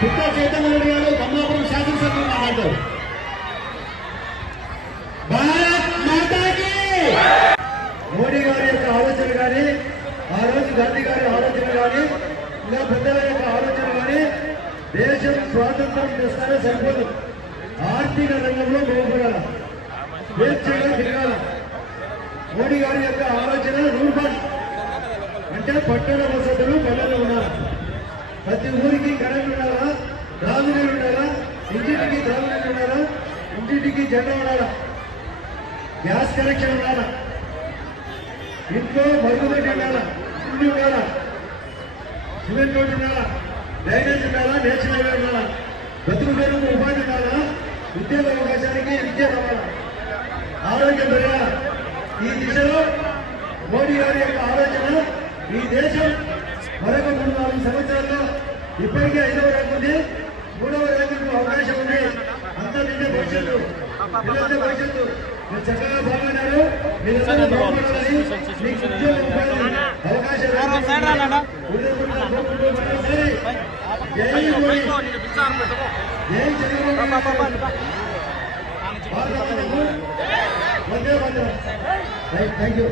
పుట్ట చైతన్య గారు కమలాపురం శాసనసభ్యులు మాట్లాడారు. భారత్ మాతాకి మోడీ గారి యొక్క ఆలోచన కానీ, ఆ రోజు గాంధీ గారి ఆలోచన కానీ, ఇలా పెద్దల యొక్క ఆలోచన కానీ దేశం స్వాతంత్రం తెస్తానే సరిపోదు. ఆర్థిక రంగంలో బాగుపడాల, స్వేచ్ఛగా తిరగాల. మోడీ గారి యొక్క ఆలోచన రూపాయలు అంటే పట్టణ వసతులు పల్లెలు ఉండాలి. ప్రతి ఊరికి కరెంట్ ఉండాలా, త్రాగునీరు ఉండాలా, ఇంటింటికి త్రాగునీరు ఉండాలా, ఇంటింటికి జెండా ఉండాలా, గ్యాస్ కనెక్షన్ ఉండాలా, ఇంట్లో మరుగుదొడ్డి ఉండాలా, ఇల్లు ఉండాలా, సిమెంట్ రోడ్డు ఉండాలా, డ్రైనేజ్ ఉండాలా, నేషనల్ హైవే ఉండాలా, బతుకు తెరువు ఉపాధి ఉండాలా, ఉద్యోగ అవకాశానికి విద్య కావాలా, ఆరోగ్యం పెరగాల. ఈ దిశలో మోడీ గారి యొక్క ఆలోచన ఈ దేశం మరొక 3-4 సంవత్సరాల్లో ఇప్పటికే 5వ ర్యాంక్ ఉంది, 3వ ర్యాంకు అవకాశం ఉంది. అంత నిండే భవిష్యత్తు, పిల్లల భవిష్యత్తు. మీరు చక్కగా బాగున్నారు, మీరందరూ బాగుపడాలని, మీకు ఉద్యోగ ఉపాధి అవకాశం జై మోడీ, జై చంద్రబాబు, వందే మాతరం. Thank you.